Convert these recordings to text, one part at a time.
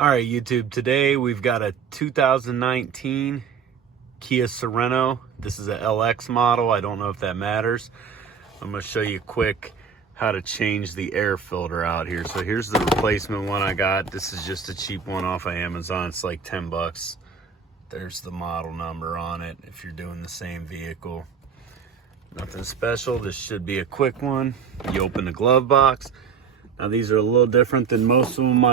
All right, YouTube, today we've got a 2019 Kia Sorento. This is a LX model. I don't know if that matters. I'm gonna show you quick how to change the air filter out here. So here's the replacement one I got. This is just a cheap one off of Amazon. It's like 10 bucks. There's the model number on it if you're doing the same vehicle. Nothing special. This should be a quick one. You open the glove box. Now these are a little different than most of them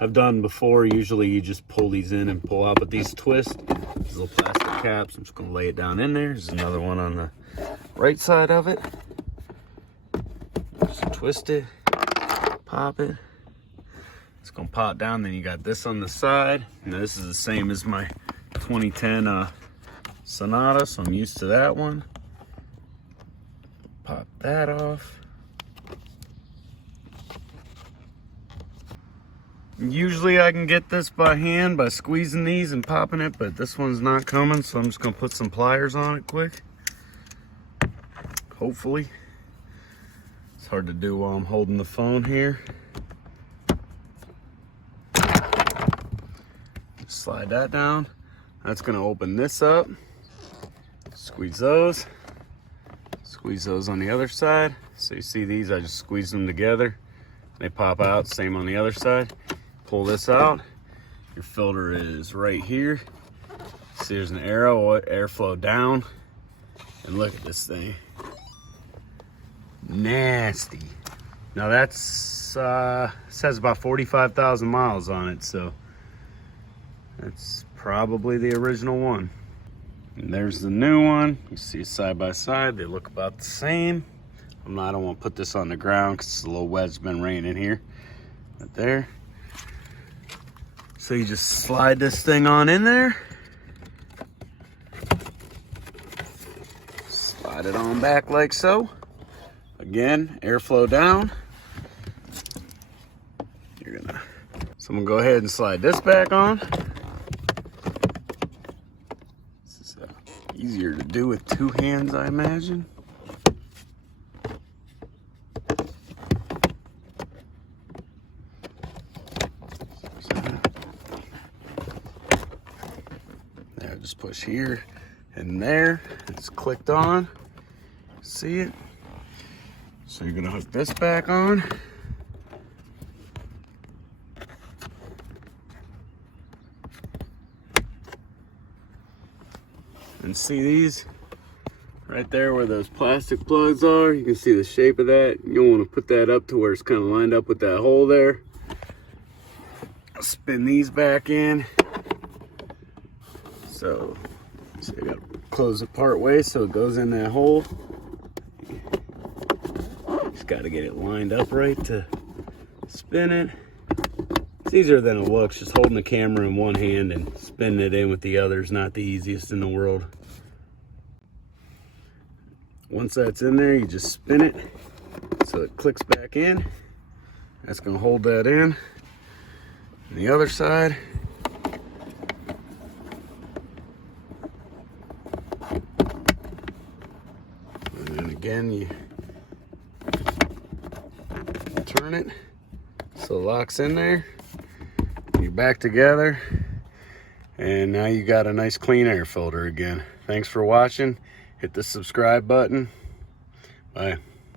I've done before. Usually you just pull these in and pull out, but these twist. These little plastic caps. I'm just gonna lay it down in there. There's another one on the right side of it. Just twist it, pop it. It's gonna pop down. Then you got this on the side. Now this is the same as my 2010 Sonata, so I'm used to that one. Pop that off. Usually I can get this by hand by squeezing these and popping it, but this one's not coming, so I'm just gonna put some pliers on it quick. Hopefully. It's hard to do while I'm holding the phone here. Slide that down. That's gonna open this up. Squeeze those. Squeeze those on the other side. So you see these, I just squeeze them together. They pop out, same on the other side. Pull this out. Your filter is right here. See, there's an arrow, airflow down. And look at this thing. Nasty. Now that's, says about 45,000 miles on it, so that's probably the original one. And there's the new one. You see side by side, they look about the same. I don't want to put this on the ground because it's a little wet. It's been raining here. Right there. So you just slide this thing on in there. Slide it on back like so. Again, airflow down. So I'm gonna go ahead and slide this back on. This is easier to do with two hands, I imagine. There, just push here and there. It's clicked on. See it? So you're gonna hook this back on. And see these right there where those plastic plugs are? You can see the shape of that. You don't want to put that up to where it's kind of lined up with that hole there. Spin these back in. So I got to close it part way so it goes in that hole. Just got to get it lined up right to spin it. It's easier than it looks. Just holding the camera in one hand and spinning it in with the other is not the easiest in the world. Once that's in there, you just spin it so it clicks back in. That's going to hold that in. And the other side. And then again, you turn it so it locks in there. You're back together. And now you got a nice clean air filter again. Thanks for watching. Hit the subscribe button. Bye.